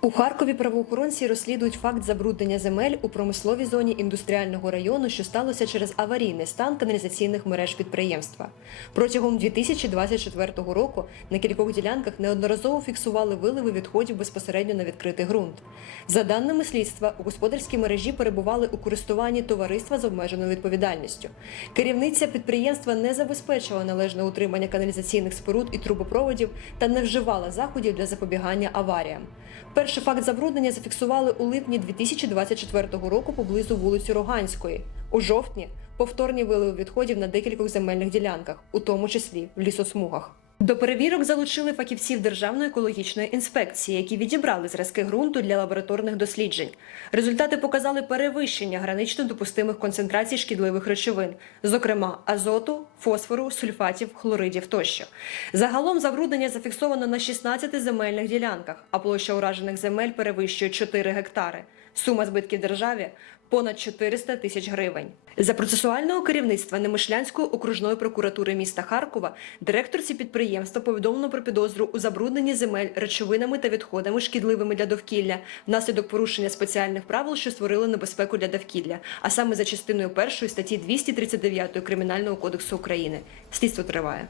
У Харкові правоохоронці розслідують факт забруднення земель у промисловій зоні індустріального району, що сталося через аварійний стан каналізаційних мереж підприємства. Протягом 2024 року на кількох ділянках неодноразово фіксували виливи відходів безпосередньо на відкритий ґрунт. За даними слідства, у господарській мережі перебували у користуванні товариства з обмеженою відповідальністю. Керівниця підприємства не забезпечила належне утримання каналізаційних споруд і трубопроводів та не вживала заходів для запобігання аваріям. Перший факт забруднення зафіксували у липні 2024 року поблизу вулиці Роганської. У жовтні повторні вилив відходів на декількох земельних ділянках, у тому числі в лісосмугах. До перевірок залучили фахівців Державної екологічної інспекції, які відібрали зразки ґрунту для лабораторних досліджень. Результати показали перевищення гранично допустимих концентрацій шкідливих речовин, зокрема азоту, фосфору, сульфатів, хлоридів тощо. Загалом забруднення зафіксовано на 16 земельних ділянках, а площа уражених земель перевищує 4 гектари. Сума збитків державі понад 400 тисяч гривень. За процесуального керівництва Немишлянської окружної прокуратури міста Харкова директорці підприємства повідомлено про підозру у забрудненні земель речовинами та відходами, шкідливими для довкілля, внаслідок порушення спеціальних правил, що створили небезпеку для довкілля, а саме за частиною першої статті 239 Кримінального кодексу України. Слідство триває.